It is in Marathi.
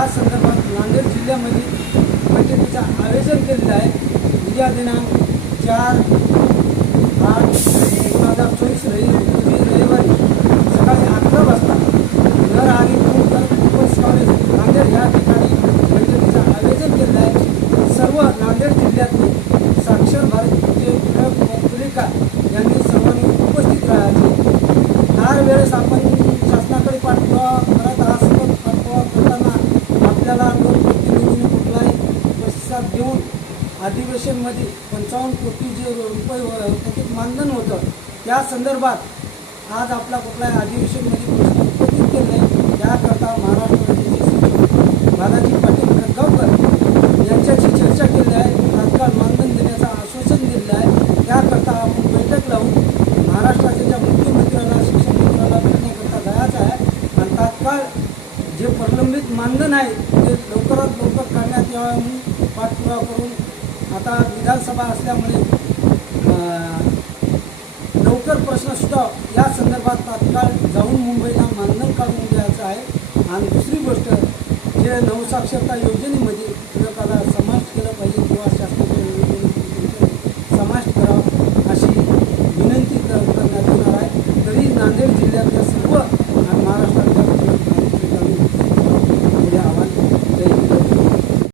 या संदर्भात नांदेड जिल्ह्यामध्ये बैठकीचं आयोजन केलेलं आहे. उद्या दिनांक चार आठ दोन हजार चोवीस रोजी त्याला आपल्याला लोकप्रतिनिधीने कुठलाही प्रतिसाद देऊन अधिवेशनमध्ये पंचावन्न कोटी जे रुपये व- मानधन होतं त्या संदर्भात आज आपला कुठलाही अधिवेशनमध्ये प्रश्न उपस्थित केला नाही. त्याकरता महाराष्ट्र राज्याचे सचिव बालाजी पाटील खतगावकर यांच्याशी चर्चा केली आहे तात्काळ मानधन देण्याचं आश्वासन दिलेलं आहे त्याकरता आपण बैठक लावून महाराष्ट्राच्या ज्या मुख्यमंत्र्यांना शिक्षण मंत्र्याला भेटण्याकरता जायचं आहे आणि तात्काळ जे प्रलंबित मानधन आहे ते लवकरात लवकर काढण्यात यावं म्हणून पाठपुरावा करून आता विधानसभा असल्यामुळे लवकर प्रश्न सुटाव या संदर्भात तात्काळ जाऊन मुंबईला मानधन काढून द्यायचं आहे. आणि दुसरी गोष्ट जे नवसाक्षरता योजनेमध्ये युवकाला समावेश केलं पाहिजे किंवा शासन